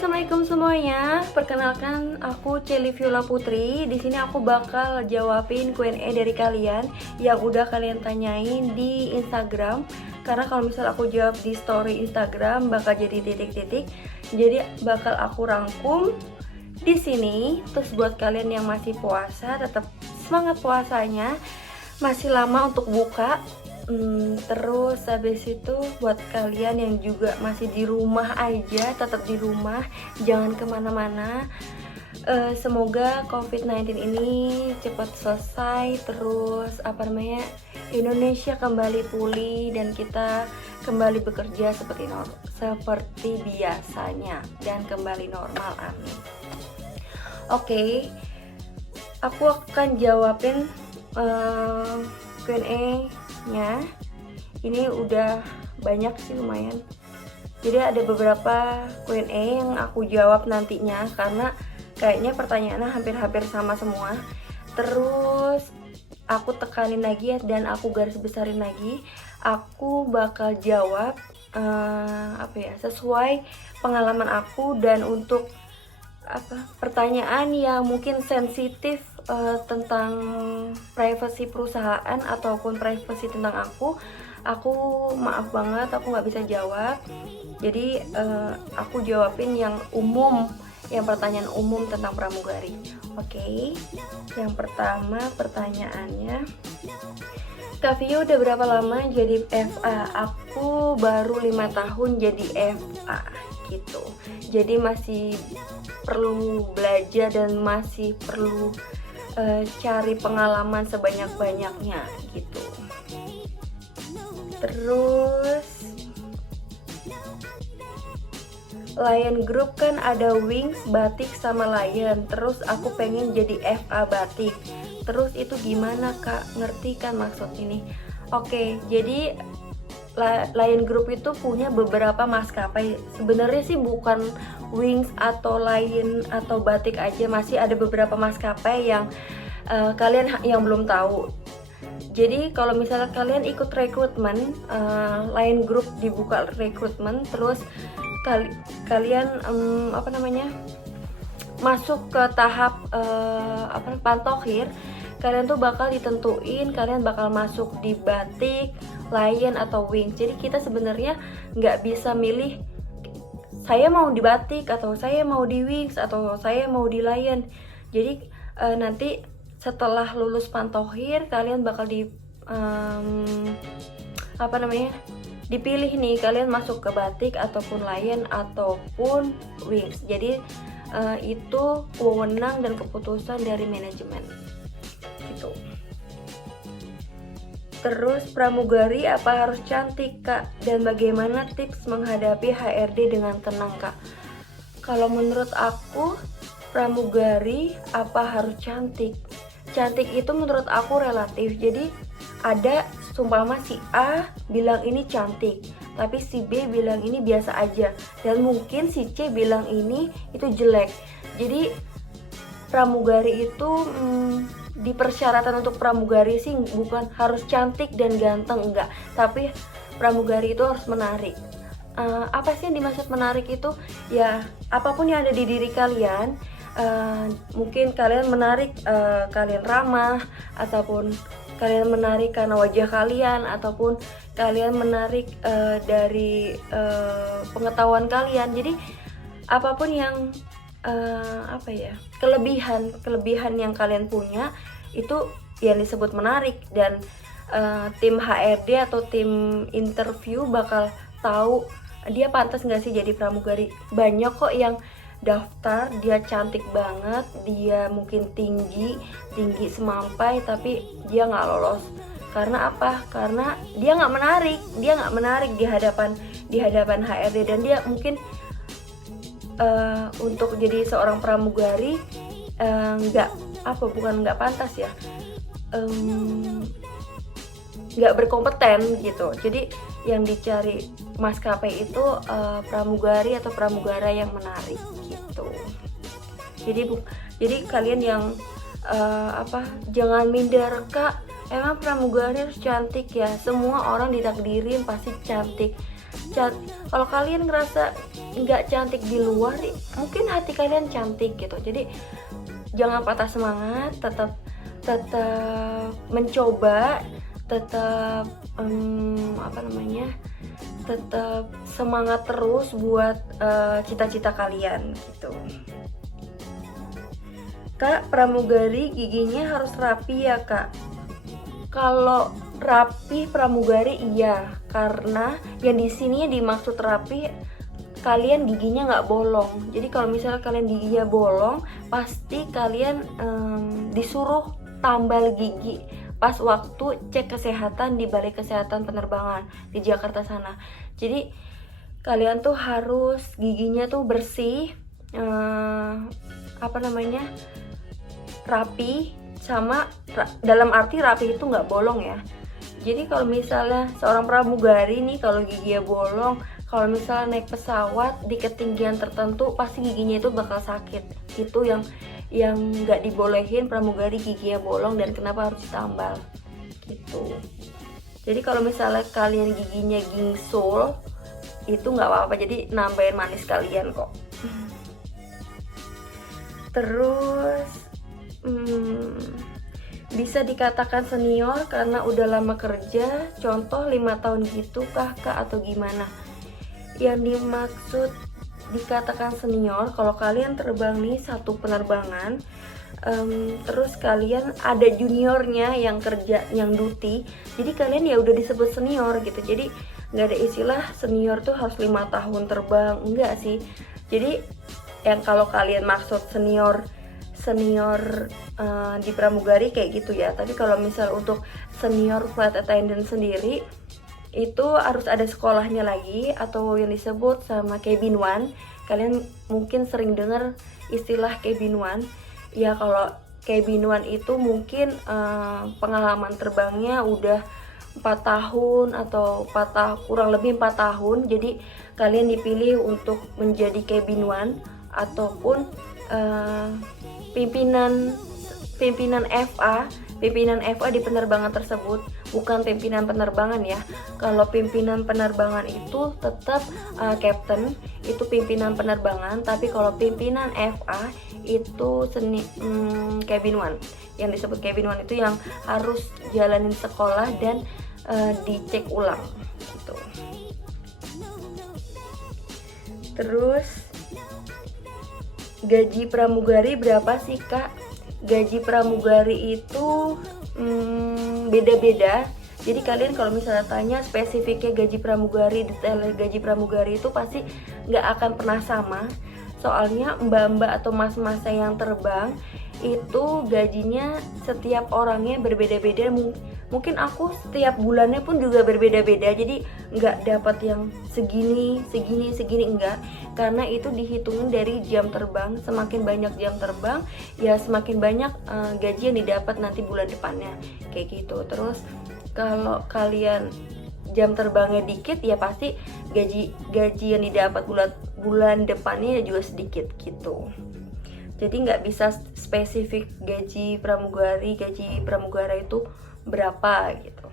Assalamualaikum semuanya. Perkenalkan, aku Celi Viola Putri. Di sini aku bakal jawabin Q&A dari kalian yang udah kalian tanyain di Instagram. Karena kalau misal aku jawab di story Instagram bakal jadi titik-titik. Jadi bakal aku rangkum di sini. Terus buat kalian yang masih puasa, tetap semangat puasanya. Masih lama untuk buka. Terus habis itu buat kalian yang juga masih di rumah aja, tetap di rumah, jangan kemana-mana. Semoga COVID-19 ini cepat selesai, terus Indonesia kembali pulih dan kita kembali bekerja seperti biasanya dan kembali normal, amin. Oke, aku akan jawabin Q&A nya. Ini udah banyak sih, lumayan. Jadi ada beberapa Q&A yang aku jawab nantinya karena kayaknya pertanyaannya hampir-hampir sama semua. Terus aku tekanin lagi ya, dan aku garis besarin lagi. Aku bakal jawab sesuai pengalaman aku, dan untuk pertanyaan yang mungkin sensitif tentang privasi perusahaan ataupun privasi tentang aku maaf banget, aku nggak bisa jawab. Jadi aku jawabin yang umum, yang pertanyaan umum tentang pramugari. Oke. Yang pertama pertanyaannya, Kak Vio udah berapa lama jadi FA? Aku baru 5 tahun jadi FA gitu. Jadi masih perlu belajar dan masih perlu cari pengalaman sebanyak-banyaknya gitu. Terus Lion Group kan ada Wings, Batik sama Lion. Terus aku pengen jadi FA Batik. Terus itu gimana Kak? Ngerti kan maksud ini? Oke, jadi Lion Group itu punya beberapa maskapai. Sebenarnya sih bukan Wings atau Lion atau Batik aja, masih ada beberapa maskapai yang kalian yang belum tahu. Jadi kalau misalnya kalian ikut rekrutmen, Lion Group dibuka rekrutmen, terus kalian masuk ke tahap pantohir, kalian tuh bakal ditentuin kalian bakal masuk di Batik, Lion atau Wings. Jadi kita sebenarnya nggak bisa milih saya mau di Batik atau saya mau di Wings atau saya mau di Lion. Jadi nanti setelah lulus pantohir kalian bakal dipilih nih, kalian masuk ke Batik ataupun Lion ataupun Wings. Jadi itu wewenang dan keputusan dari manajemen gitu. Terus pramugari apa harus cantik Kak? Dan bagaimana tips menghadapi HRD dengan tenang Kak? Kalau menurut aku, pramugari apa harus cantik? Cantik itu menurut aku relatif. Jadi ada sumpama si A bilang ini cantik, tapi si B bilang ini biasa aja, dan mungkin si C bilang ini itu jelek. Jadi pramugari itu di persyaratan untuk pramugari sih bukan harus cantik dan ganteng, enggak, tapi pramugari itu harus menarik. Apa sih yang dimaksud menarik itu? Ya apapun yang ada di diri kalian, mungkin kalian menarik, kalian ramah, ataupun kalian menarik karena wajah kalian, ataupun kalian menarik dari pengetahuan kalian. Jadi apapun yang kelebihan yang kalian punya itu yang disebut menarik, dan tim HRD atau tim interview bakal tahu dia pantas nggak sih jadi pramugari. Banyak kok yang daftar, dia cantik banget, dia mungkin tinggi semampai, tapi dia nggak lolos. Karena apa? Karena dia nggak menarik di hadapan HRD, dan dia mungkin untuk jadi seorang pramugari bukan nggak pantas ya, nggak berkompeten gitu. Jadi yang dicari maskapai itu pramugari atau pramugara yang menarik gitu. Jadi kalian yang jangan minder Kak, emang pramugari harus cantik ya? Semua orang ditakdirin pasti cantik. kalau kalian ngerasa nggak cantik di luar, mungkin hati kalian cantik gitu. Jadi jangan patah semangat, tetap mencoba, tetap tetap semangat terus buat cita-cita kalian gitu. Kak, pramugari giginya harus rapi ya kak? Kalau rapi pramugari iya, karena yang di sini dimaksud rapi kalian giginya nggak bolong. Jadi kalau misalnya kalian giginya bolong, pasti kalian disuruh tambal gigi pas waktu cek kesehatan di Balai Kesehatan Penerbangan di Jakarta sana. Jadi kalian tuh harus giginya tuh bersih, rapi, sama dalam arti rapi itu nggak bolong ya. Jadi kalau misalnya seorang pramugari nih, kalau giginya bolong, kalau misalnya naik pesawat di ketinggian tertentu, pasti giginya itu bakal sakit. Itu yang nggak dibolehin pramugari giginya bolong, dan kenapa harus ditambal gitu. Jadi kalau misalnya kalian giginya gingsul, itu nggak apa-apa, jadi nambahin manis kalian kok. Terus bisa dikatakan senior karena udah lama kerja, contoh 5 tahun gitu kah kak, atau gimana? Yang dimaksud dikatakan senior, kalau kalian terbang nih satu penerbangan, terus kalian ada juniornya yang kerja, yang duty, jadi kalian ya udah disebut senior gitu. Jadi nggak ada istilah senior tuh harus 5 tahun terbang, enggak sih. Jadi yang kalau kalian maksud senior di pramugari kayak gitu ya. Tapi kalau misal untuk senior flight attendant sendiri, itu harus ada sekolahnya lagi, atau yang disebut sama cabin one. Kalian mungkin sering dengar istilah cabin one ya. Kalau cabin one itu mungkin pengalaman terbangnya udah 4 tahun atau kurang lebih 4 tahun. Jadi kalian dipilih untuk menjadi cabin one ataupun pimpinan FA di penerbangan tersebut, bukan pimpinan penerbangan ya. Kalau pimpinan penerbangan itu tetap captain, itu pimpinan penerbangan. Tapi kalau pimpinan FA itu cabin one. Yang disebut cabin one itu yang harus jalanin sekolah dan dicek ulang gitu. Terus gaji pramugari berapa sih kak? Gaji pramugari itu beda-beda. Jadi kalian kalau misalnya tanya spesifiknya gaji pramugari, detail gaji pramugari itu pasti nggak akan pernah sama. Soalnya mbak-mbak atau mas-mas yang terbang itu gajinya setiap orangnya berbeda-beda. Mungkin aku setiap bulannya pun juga berbeda-beda. Jadi nggak dapat yang segini enggak. Karena itu dihitungin dari jam terbang. Semakin banyak jam terbang, ya semakin banyak gaji yang didapat nanti bulan depannya. Kayak gitu. Terus kalau kalian jam terbangnya dikit, ya pasti gaji yang didapat bulan depannya juga sedikit gitu. Jadi nggak bisa spesifik gaji pramugara itu berapa gitu.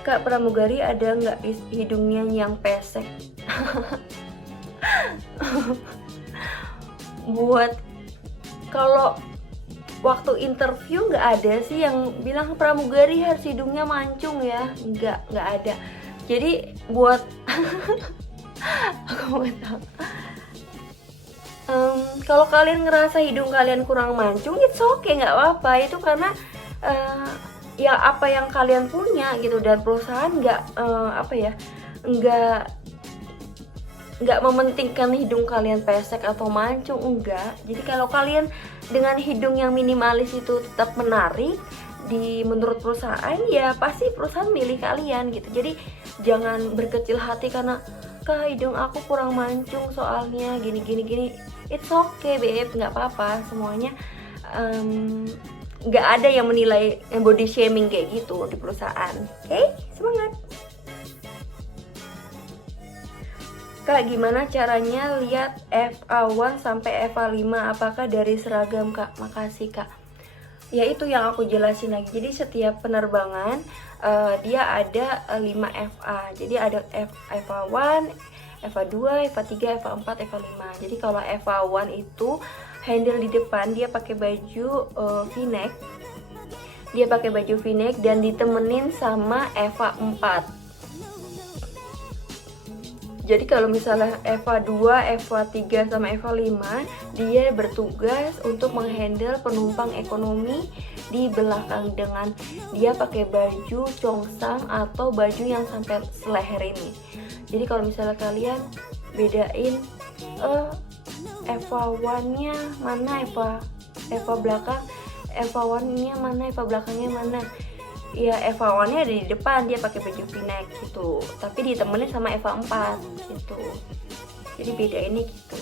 Kak, pramugari ada nggak hidungnya yang pesek? Buat kalau waktu interview nggak ada sih yang bilang pramugari harus hidungnya mancung ya, nggak ada. Jadi buat aku nggak tahu. Kalau kalian ngerasa hidung kalian kurang mancung, it's okay, nggak apa-apa. Itu karena ya apa yang kalian punya gitu, dan perusahaan nggak mementingkan hidung kalian pesek atau mancung, enggak. Jadi kalau kalian dengan hidung yang minimalis itu tetap menarik menurut perusahaan, ya pasti perusahaan milih kalian gitu. Jadi jangan berkecil hati karena kak hidung aku kurang mancung soalnya gini. It's okay babe, nggak apa-apa. Semuanya nggak ada yang menilai body shaming kayak gitu di perusahaan. Oke, semangat. Kak, gimana caranya lihat FA1 sampai FA5? Apakah dari seragam kak? Makasih kak. Ya itu yang aku jelasin lagi. Jadi setiap penerbangan dia ada 5 FA. Jadi ada FA 1, FA 2, FA 3, FA 4, FA 5. Jadi kalau FA 1 itu handle di depan dia pakai baju V-neck. Dia pakai baju V-neck dan ditemenin sama FA 4. Jadi kalau misalnya EVA 2, EVA 3 sama EVA 5, dia bertugas untuk menghandle penumpang ekonomi di belakang dengan dia pakai baju congsang atau baju yang sampai seleher ini. Jadi kalau misalnya kalian bedain EVA 1-nya mana, EVA belakang, EVA 1-nya mana, EVA belakangnya mana. Ya Eva 1-nya ada di depan, dia pakai baju V-neck gitu, tapi ditemenin sama Eva 4 gitu. Jadi beda ini gitu.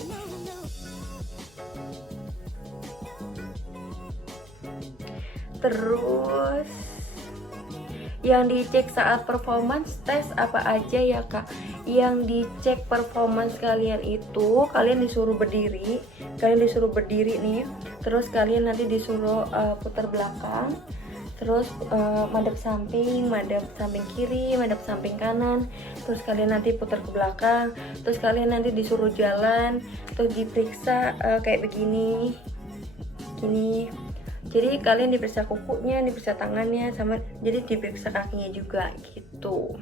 Terus yang dicek saat performance test apa aja ya kak? Yang dicek performance kalian itu kalian disuruh berdiri, nih. Terus kalian nanti disuruh putar belakang. Terus madep samping kiri, madep samping kanan. Terus kalian nanti putar ke belakang. Terus kalian nanti disuruh jalan. Terus diperiksa kayak begini, gini. Jadi kalian diperiksa kukunya, diperiksa tangannya, sama jadi diperiksa kakinya juga gitu.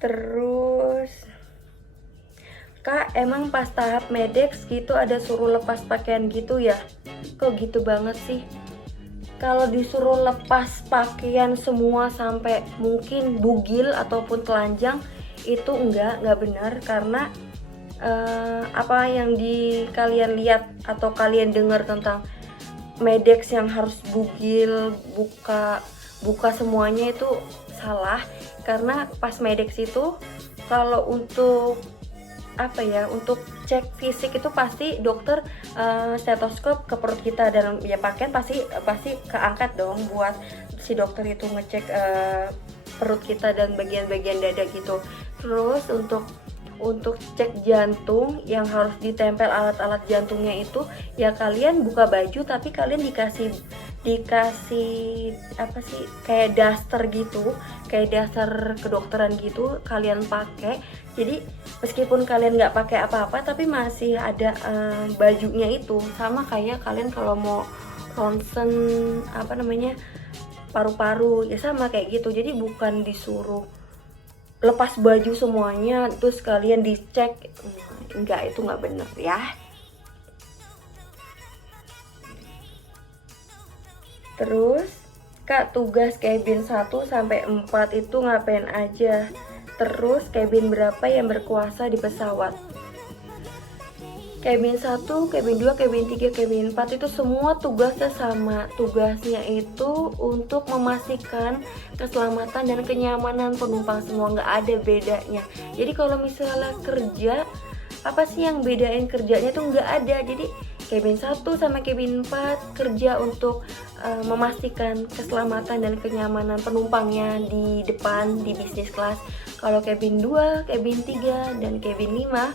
Terus kak, emang pas tahap medex gitu ada suruh lepas pakaian gitu ya? Kok gitu banget sih? Kalau disuruh lepas pakaian semua sampai mungkin bugil ataupun telanjang, itu enggak benar. Karena apa yang kalian lihat atau kalian dengar tentang medex yang harus bugil, buka semuanya itu salah. Karena pas medex itu kalau untuk untuk cek fisik itu pasti dokter stetoskop ke perut kita, dan ya pakaian pasti keangkat dong buat si dokter itu ngecek perut kita dan bagian-bagian dada gitu. Terus untuk cek jantung yang harus ditempel alat-alat jantungnya itu ya kalian buka baju tapi kalian dikasih kayak daster gitu, kayak daster kedokteran gitu kalian pakai. Jadi meskipun kalian nggak pakai apa-apa tapi masih ada bajunya itu, sama kayak kalian kalau mau ronsen paru-paru ya sama kayak gitu. Jadi bukan disuruh lepas baju semuanya terus kalian dicek, enggak, itu nggak bener ya. Terus kak, tugas cabin 1 sampai 4 itu ngapain aja? Terus cabin berapa yang berkuasa di pesawat? Cabin 1, cabin 2, cabin 3, cabin 4 itu semua tugasnya sama. Tugasnya itu untuk memastikan keselamatan dan kenyamanan penumpang semua, nggak ada bedanya. Jadi kalau misalnya kerja, apa sih yang bedain kerjanya tuh nggak ada. Jadi cabin 1 sama cabin 4 kerja untuk memastikan keselamatan dan kenyamanan penumpangnya di depan, di business class. Kalau cabin 2, cabin 3, dan cabin 5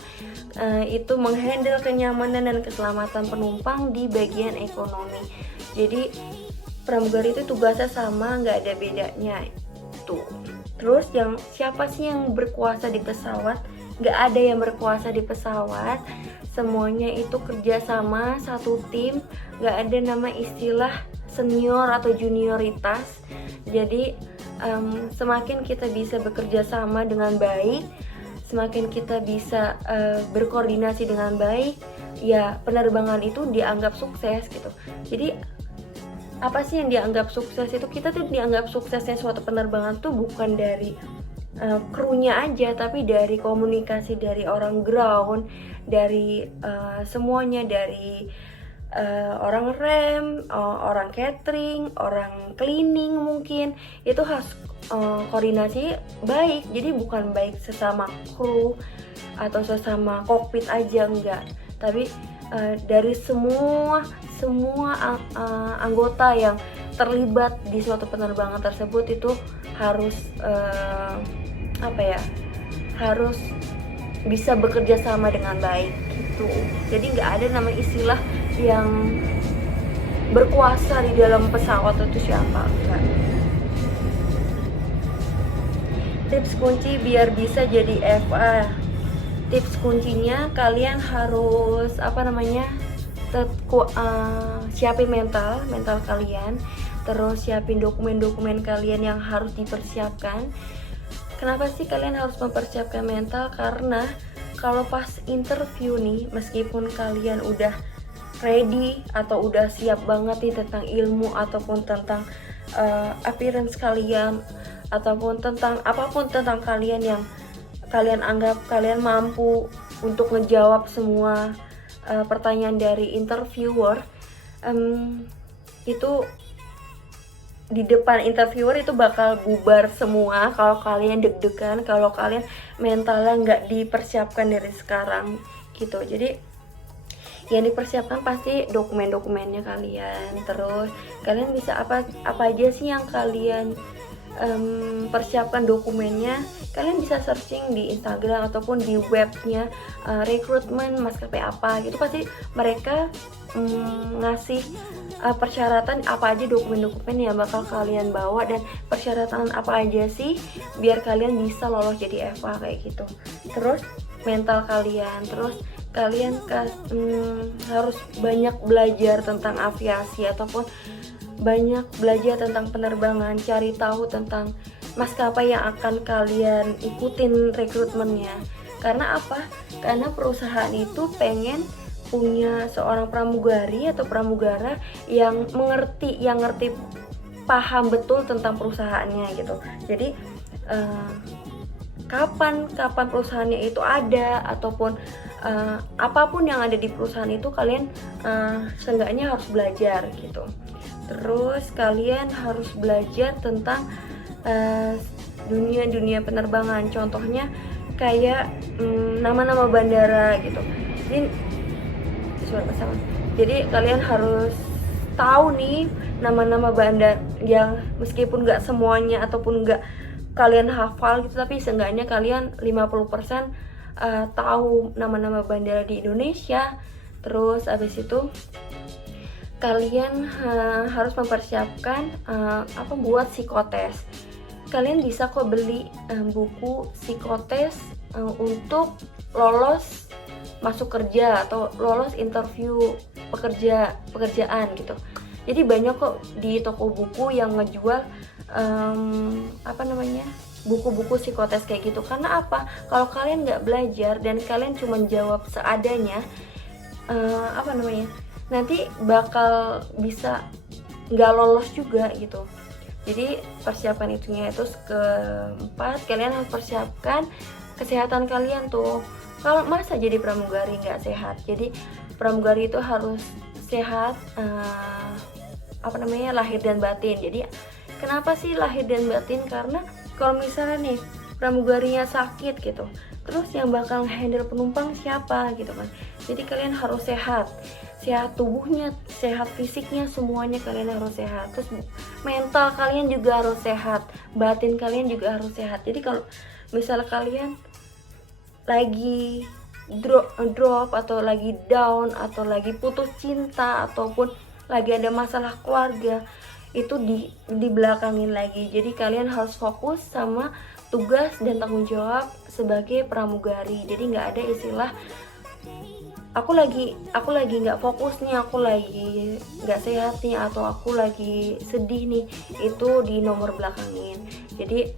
itu menghandle kenyamanan dan keselamatan penumpang di bagian ekonomi. Jadi pramugari itu tugasnya sama, nggak ada bedanya tuh. Terus siapa sih yang berkuasa di pesawat? Nggak ada yang berkuasa di pesawat, semuanya itu kerja sama satu tim, nggak ada nama istilah senior atau junioritas. Jadi semakin kita bisa bekerja sama dengan baik, semakin kita bisa berkoordinasi dengan baik, ya penerbangan itu dianggap sukses gitu. Jadi apa sih yang dianggap sukses itu? Kita tuh dianggap suksesnya suatu penerbangan tuh bukan dari krunya aja, tapi dari komunikasi dari orang ground, dari semuanya, dari orang rem, orang catering, orang cleaning, mungkin itu harus koordinasi baik. Jadi bukan baik sesama kru atau sesama kokpit aja, enggak, tapi dari semua anggota yang terlibat di suatu penerbangan tersebut itu harus bisa bekerja sama dengan baik gitu. Jadi nggak ada nama istilah yang berkuasa di dalam pesawat itu siapa, Kak? Tips kunci biar bisa jadi FA. Tips kuncinya kalian harus siapin mental kalian, terus siapin dokumen-dokumen kalian yang harus dipersiapkan. Kenapa sih kalian harus mempersiapkan mental? Karena kalau pas interview nih, meskipun kalian udah ready atau udah siap banget nih tentang ilmu ataupun tentang appearance kalian ataupun tentang apapun tentang kalian yang kalian anggap kalian mampu untuk ngejawab semua pertanyaan dari interviewer, itu di depan interviewer itu bakal bubar semua kalau kalian deg-degan, kalau kalian mentalnya nggak dipersiapkan dari sekarang gitu. Jadi yang dipersiapkan pasti dokumen-dokumennya kalian, terus kalian bisa apa aja sih yang kalian persiapkan dokumennya. Kalian bisa searching di Instagram ataupun di webnya rekrutmen maskapai apa gitu, pasti mereka ngasih persyaratan apa aja dokumen-dokumen yang bakal kalian bawa dan persyaratan apa aja sih biar kalian bisa lolos jadi FA kayak gitu. Terus mental kalian, terus kalian harus banyak belajar tentang aviasi ataupun banyak belajar tentang penerbangan, cari tahu tentang maskapai yang akan kalian ikutin rekrutmennya. Karena apa? Karena perusahaan itu pengen punya seorang pramugari atau pramugara yang ngerti paham betul tentang perusahaannya gitu. Jadi kapan perusahaannya itu ada ataupun apapun yang ada di perusahaan itu kalian seenggaknya harus belajar gitu. Terus kalian harus belajar tentang dunia penerbangan, contohnya kayak nama-nama bandara gitu. Jadi kalian harus tahu nih nama-nama bandara yang meskipun nggak semuanya ataupun nggak kalian hafal gitu, tapi seenggaknya kalian 50% tahu nama-nama bandara di Indonesia. Terus abis itu kalian harus mempersiapkan buat psikotes. Kalian bisa kok beli buku psikotes untuk lolos masuk kerja atau lolos interview pekerjaan gitu. Jadi banyak kok di toko buku yang ngejual buku-buku psikotes kayak gitu. Karena apa? Kalau kalian nggak belajar dan kalian cuma jawab seadanya, nanti bakal bisa nggak lolos juga gitu. Jadi persiapan itunya itu keempat, kalian harus persiapkan kesehatan kalian tuh. Kalau masa jadi pramugari nggak sehat? Jadi pramugari itu harus sehat, lahir dan batin. Jadi kenapa sih lahir dan batin? Karena kalau misalnya nih pramugarinya sakit gitu, terus yang bakal handle penumpang siapa gitu kan. Jadi kalian harus sehat tubuhnya, sehat fisiknya, semuanya kalian harus sehat. Terus mental kalian juga harus sehat, batin kalian juga harus sehat. Jadi kalau misalnya kalian lagi drop atau lagi down atau lagi putus cinta ataupun lagi ada masalah keluarga, itu di belakangin lagi. Jadi kalian harus fokus sama tugas dan tanggung jawab sebagai pramugari. Jadi nggak ada istilah aku lagi nggak fokus nih, aku lagi nggak sehat nih, atau aku lagi sedih nih, itu di nomor belakangin. Jadi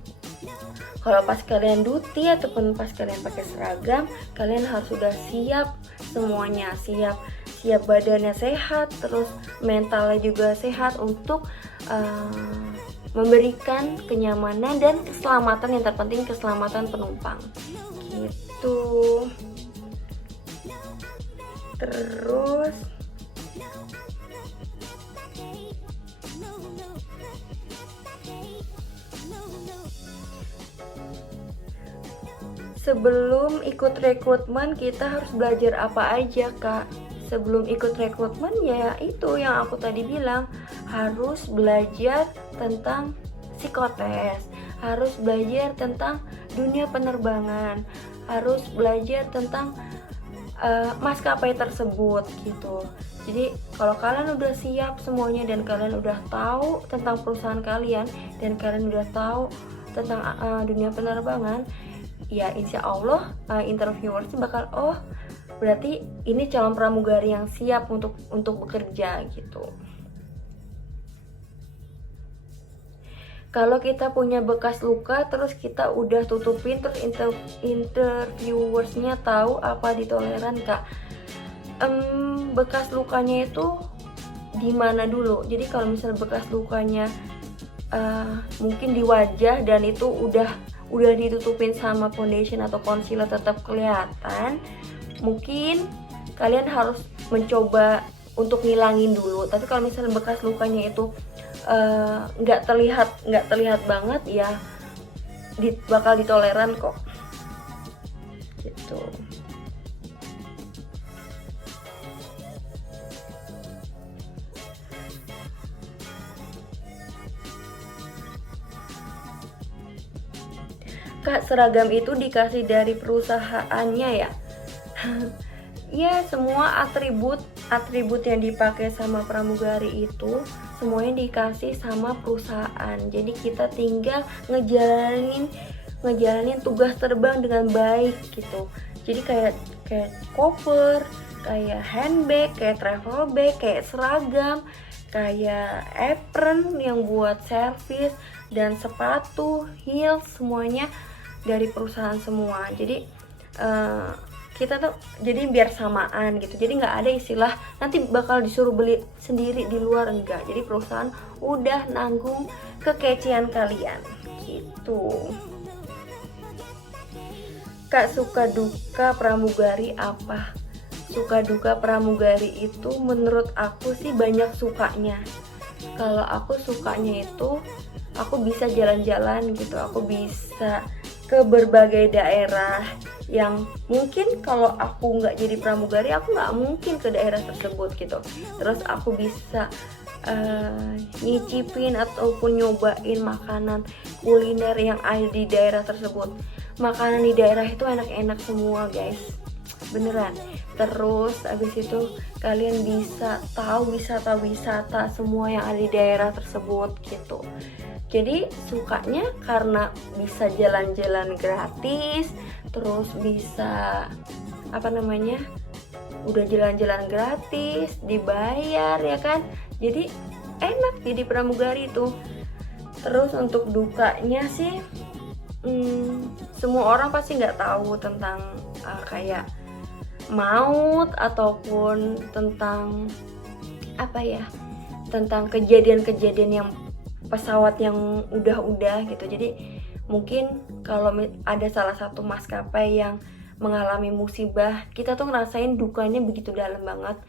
kalau pas kalian duty ataupun pas kalian pakai seragam, kalian harus sudah siap semuanya, siap badannya sehat, terus mentalnya juga sehat untuk memberikan kenyamanan dan keselamatan, yang terpenting keselamatan penumpang gitu. Terus sebelum ikut rekrutmen kita harus belajar apa aja, Kak? Sebelum ikut rekrutmen ya itu yang aku tadi bilang, harus belajar tentang psikotes, harus belajar tentang dunia penerbangan, harus belajar tentang maskapai tersebut gitu. Jadi kalau kalian udah siap semuanya dan kalian udah tahu tentang perusahaan kalian dan kalian udah tahu tentang dunia penerbangan, ya insya Allah interviewers bakal berarti ini calon pramugari yang siap untuk bekerja gitu. Kalau kita punya bekas luka terus kita udah tutupin, terus interviewersnya tahu apa ditoleran kak. Bekas lukanya itu di mana dulu? Jadi kalau misalnya bekas lukanya mungkin di wajah dan itu udah ditutupin sama foundation atau concealer tetap kelihatan, mungkin kalian harus mencoba untuk ngilangin dulu. Tapi kalau misalnya bekas lukanya itu nggak terlihat banget, ya bakal ditoleran kok gitu. Kak, seragam itu dikasih dari perusahaannya ya? Ya, semua atribut yang dipakai sama pramugari itu semuanya dikasih sama perusahaan. Jadi kita tinggal ngejalanin tugas terbang dengan baik gitu. Jadi kayak koper, kayak handbag, kayak travel bag, kayak seragam, kayak apron yang buat servis, dan sepatu, heels, semuanya dari perusahaan semua. Jadi kita tuh jadi biar samaan gitu. Jadi nggak ada istilah nanti bakal disuruh beli sendiri di luar, enggak. Jadi perusahaan udah nanggung kekecian kalian gitu. Kak, suka duka pramugari apa? Suka duka pramugari itu menurut aku sih banyak sukanya. Kalau aku sukanya itu aku bisa jalan-jalan gitu, aku bisa ke berbagai daerah yang mungkin kalau aku nggak jadi pramugari aku nggak mungkin ke daerah tersebut gitu. Terus aku bisa nyicipin ataupun nyobain makanan kuliner yang ada di daerah tersebut. Makanan di daerah itu enak-enak semua guys, beneran. Terus abis itu kalian bisa tahu wisata-wisata semua yang ada di daerah tersebut gitu. Jadi sukanya karena bisa jalan-jalan gratis, terus bisa udah jalan-jalan gratis, dibayar ya kan. Jadi enak jadi pramugari itu. Terus untuk dukanya sih semua orang pasti nggak tahu tentang kayak maut ataupun tentang tentang kejadian-kejadian yang pesawat yang udah gitu. Jadi mungkin kalau ada salah satu maskapai yang mengalami musibah, kita tuh ngerasain dukanya begitu dalam banget.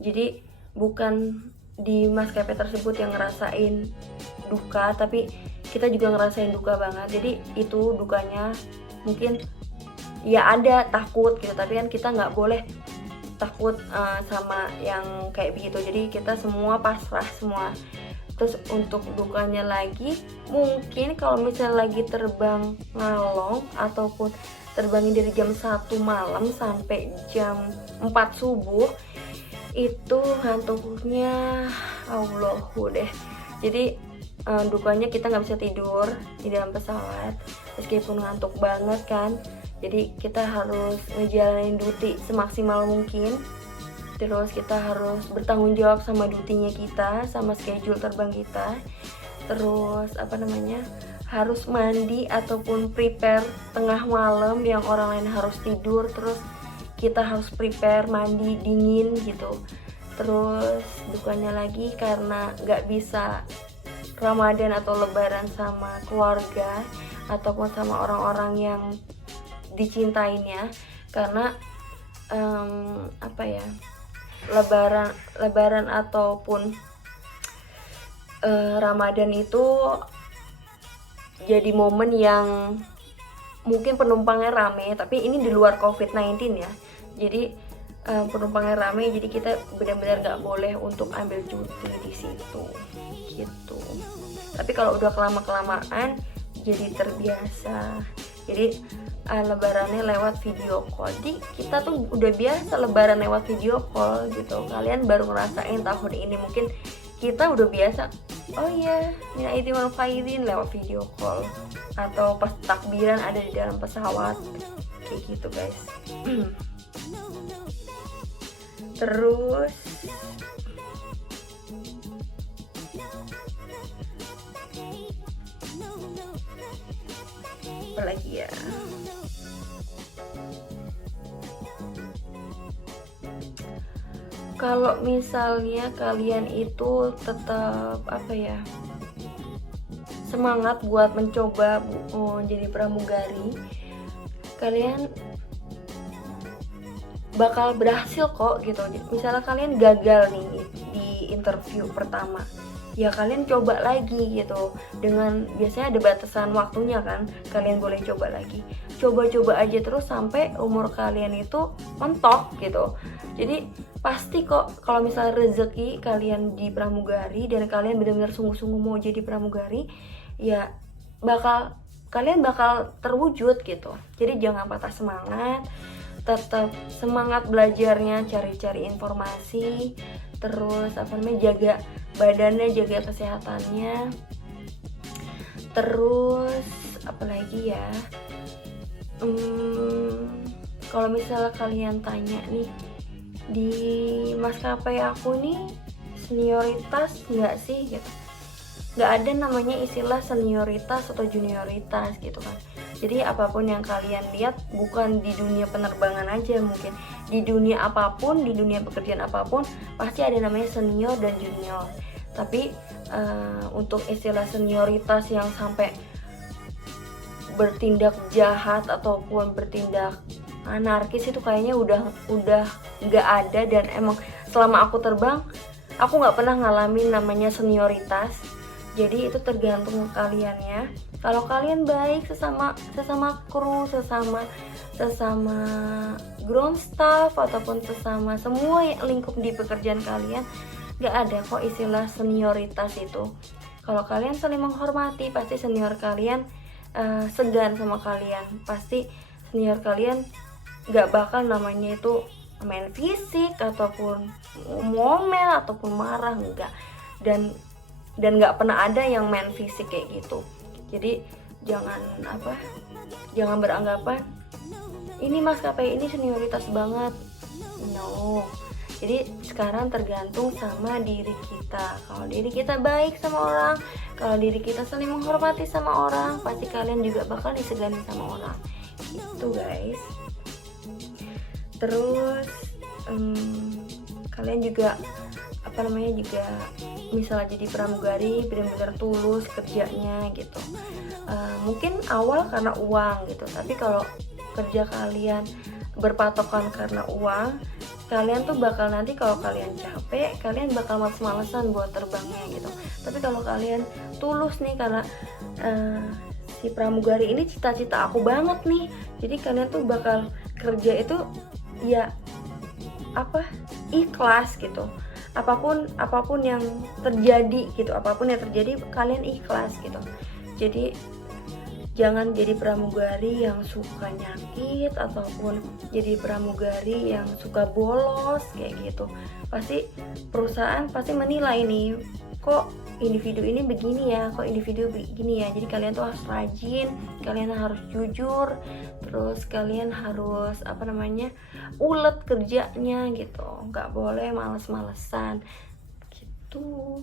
Jadi bukan di maskapai tersebut yang ngerasain duka, tapi kita juga ngerasain duka banget. Jadi itu dukanya mungkin ya ada takut gitu, tapi kan kita nggak boleh takut sama yang kayak begitu. Jadi kita semua pasrah semua. Terus untuk dukanya lagi, mungkin kalau misalnya lagi terbang ngalong ataupun terbangin dari jam 1 malam sampai jam 4 subuh, itu ngantuknya Allahu deh. Jadi dukanya kita nggak bisa tidur di dalam pesawat meskipun ngantuk banget kan. Jadi kita harus ngejalanin duty semaksimal mungkin. Terus kita harus bertanggung jawab sama dutinya kita, sama schedule terbang kita. Terus harus mandi ataupun prepare tengah malam yang orang lain harus tidur. Terus kita harus prepare mandi dingin gitu. Terus dukanya lagi karena nggak bisa Ramadan atau Lebaran sama keluarga ataupun sama orang-orang yang dicintainya, karena Lebaran ataupun Ramadan itu jadi momen yang mungkin penumpangnya rame, tapi ini di luar COVID-19 ya. Jadi penumpangnya rame, jadi kita benar-benar nggak boleh untuk ambil cuti di situ gitu. Tapi kalau udah kelamaan jadi terbiasa. Jadi lebarannya lewat video call. Jadi kita tuh udah biasa lebaran lewat video call gitu. Kalian baru ngerasain tahun ini, mungkin kita udah biasa, oh iya, minal aidin wal faizin lewat video call, atau pas takbiran ada di dalam pesawat, kayak gitu guys. Terus apa lagi ya? Kalau misalnya kalian itu tetap semangat buat mencoba jadi pramugari, kalian bakal berhasil kok gitu. Misalnya kalian gagal nih di interview pertama, ya kalian coba lagi gitu. Dengan biasanya ada batasan waktunya kan, kalian boleh coba lagi. Coba-coba aja terus sampai umur kalian itu mentok gitu. Jadi pasti kok kalau misalnya rezeki kalian di pramugari dan kalian benar-benar sungguh-sungguh mau jadi pramugari, ya kalian bakal terwujud gitu. Jadi jangan patah semangat, tetap semangat belajarnya, cari-cari informasi, terus jaga badannya, jaga kesehatannya. Terus apalagi ya, kalau misalnya kalian tanya nih, di maskapai aku nih senioritas nggak sih gitu, nggak ada namanya istilah senioritas atau junioritas gitu kan. Jadi apapun yang kalian lihat, bukan di dunia penerbangan aja, mungkin di dunia apapun, di dunia pekerjaan apapun pasti ada namanya senior dan junior. Tapi untuk istilah senioritas yang sampai bertindak jahat ataupun bertindak anarkis itu kayaknya udah nggak ada. Dan emang selama aku terbang, aku nggak pernah ngalamin namanya senioritas. Jadi itu tergantung kaliannya. Kalau kalian baik sesama kru, sesama ground staff ataupun sesama semua lingkup di pekerjaan kalian, nggak ada kok istilah senioritas itu. Kalau kalian saling menghormati, pasti senior kalian segan sama kalian. Pasti senior kalian nggak bakal namanya itu main fisik ataupun ngomel ataupun marah, enggak. Dan nggak pernah ada yang main fisik kayak gitu. Jadi jangan beranggapan ini maskapai ini senioritas banget. No. Jadi sekarang tergantung sama diri kita. Kalau diri kita baik sama orang, kalau diri kita saling menghormati sama orang, pasti kalian juga bakal disegani sama orang. Gitu guys. Terus kalian juga juga misalnya jadi pramugari benar-benar tulus kerjanya gitu. Mungkin awal karena uang gitu, tapi kalau kerja kalian berpatokan karena uang, kalian tuh bakal nanti kalau kalian capek, kalian bakal males-malesan buat terbangnya gitu. Tapi kalau kalian tulus nih, karena si pramugari ini cita-cita aku banget nih, jadi kalian tuh bakal kerja itu ya ikhlas gitu. Apapun yang terjadi gitu, kalian ikhlas gitu. Jadi jangan jadi pramugari yang suka nyakit ataupun jadi pramugari yang suka bolos kayak gitu. Pasti perusahaan pasti menilai nih, kok individu ini begini ya, jadi kalian tuh harus rajin, kalian harus jujur, terus kalian harus ulet kerjanya gitu, nggak boleh males-malesan gitu.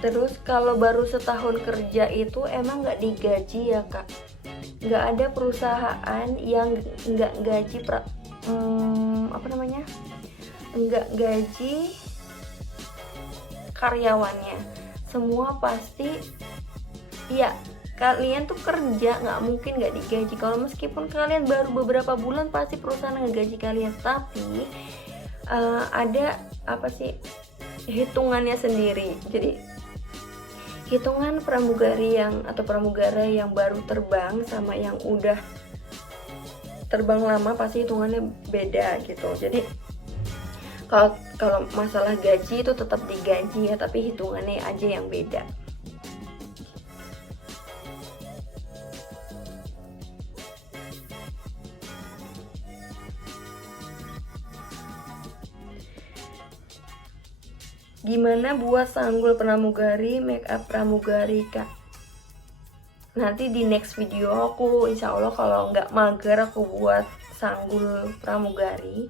Terus kalau baru setahun kerja itu emang nggak digaji ya kak? Nggak ada perusahaan yang nggak gaji nggak gaji karyawannya. Semua pasti ya, kalian tuh kerja nggak mungkin nggak digaji. Kalau meskipun kalian baru beberapa bulan, pasti perusahaan ngegaji kalian. Tapi ada hitungannya sendiri. Jadi hitungan pramugara yang baru terbang sama yang udah terbang lama pasti hitungannya beda gitu. Jadi kalau masalah gaji itu tetap digaji ya, tapi hitungannya aja yang beda. Gimana buat sanggul pramugari, make up pramugari Kak? Nanti di next video aku insya Allah kalau nggak mager aku buat sanggul pramugari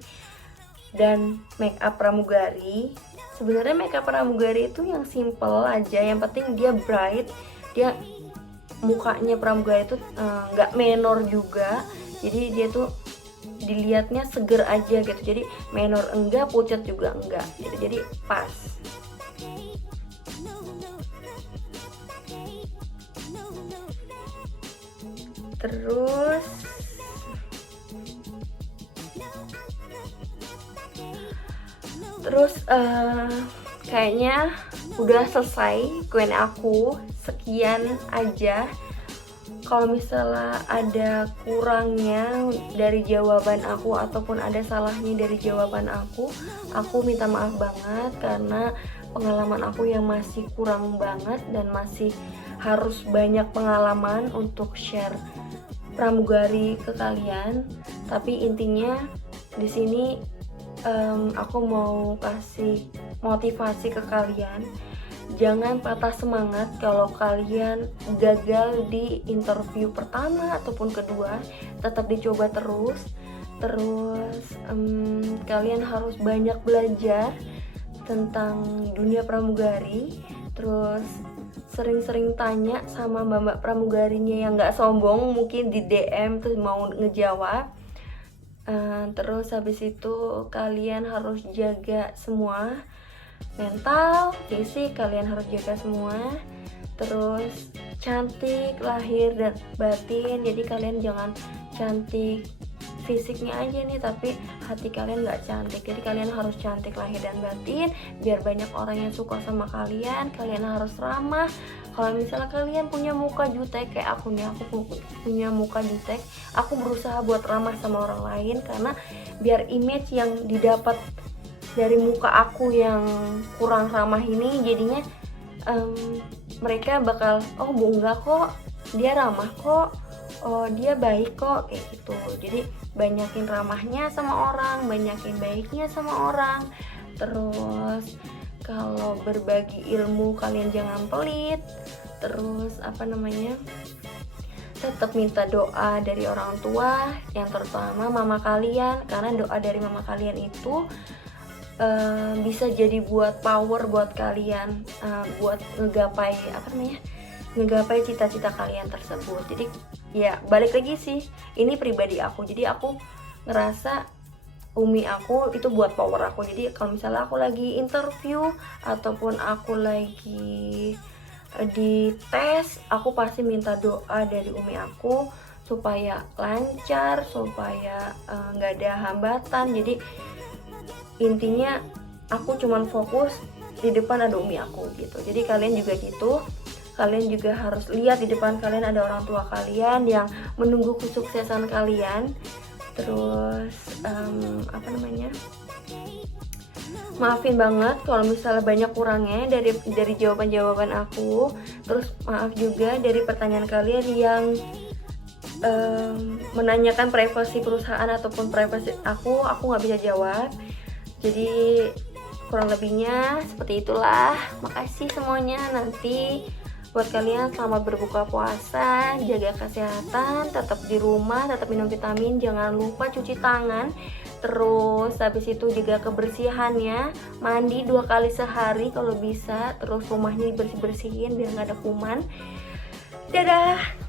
dan make up pramugari. Sebenarnya make up pramugari itu yang simple aja, yang penting dia bright, dia mukanya pramugari itu nggak menor juga, jadi dia tuh dilihatnya seger aja gitu, jadi menor enggak, pucat juga enggak gitu, jadi pas. Terus kayaknya udah selesai Q&A aku, sekian aja. Kalau misalnya ada kurangnya dari jawaban aku ataupun ada salahnya dari jawaban aku minta maaf banget, karena pengalaman aku yang masih kurang banget dan masih harus banyak pengalaman untuk share pramugari ke kalian. Tapi intinya di sini aku mau kasih motivasi ke kalian, jangan patah semangat kalau kalian gagal di interview pertama ataupun kedua, tetap dicoba terus. Kalian harus banyak belajar tentang dunia pramugari, terus sering-sering tanya sama mbak-mbak pramugarinya yang gak sombong, mungkin di DM terus mau ngejawab. Terus habis itu kalian harus jaga semua, mental, fisik kalian harus jaga semua. Terus cantik lahir dan batin, jadi kalian jangan cantik fisiknya aja nih tapi hati kalian nggak cantik, jadi kalian harus cantik lahir dan batin biar banyak orang yang suka sama kalian. Kalian harus ramah. Kalau misalnya kalian punya muka jutek kayak aku nih, aku punya muka jutek, aku berusaha buat ramah sama orang lain, karena biar image yang didapat dari muka aku yang kurang ramah ini jadinya mereka bakal enggak kok, dia ramah kok, oh dia baik kok, kayak gitu. Jadi banyakin ramahnya sama orang, banyakin baiknya sama orang. Terus kalau berbagi ilmu kalian jangan pelit. Terus tetap minta doa dari orang tua, yang terutama mama kalian, karena doa dari mama kalian itu bisa jadi buat power buat kalian, buat ngegapai cita-cita kalian tersebut. Jadi ya balik lagi sih, ini pribadi aku, jadi aku ngerasa umi aku itu buat power aku. Jadi kalau misalnya aku lagi interview ataupun aku lagi di tes, aku pasti minta doa dari umi aku supaya lancar, supaya nggak ada hambatan. Jadi intinya aku cuman fokus di depan ada umi aku gitu. Jadi kalian juga gitu, kalian juga harus lihat di depan kalian ada orang tua kalian yang menunggu kesuksesan kalian. Terus maafin banget kalau misalnya banyak kurangnya dari jawaban-jawaban aku. Terus maaf juga dari pertanyaan kalian yang menanyakan privasi perusahaan ataupun privasi aku nggak bisa jawab. Jadi kurang lebihnya seperti itulah. Makasih semuanya. Nanti buat kalian selamat berbuka puasa, jaga kesehatan, tetap di rumah, tetap minum vitamin, jangan lupa cuci tangan. Terus habis itu juga kebersihannya, mandi 2 kali sehari kalau bisa. Terus rumahnya dibersih-bersihin biar nggak ada kuman. Dadah.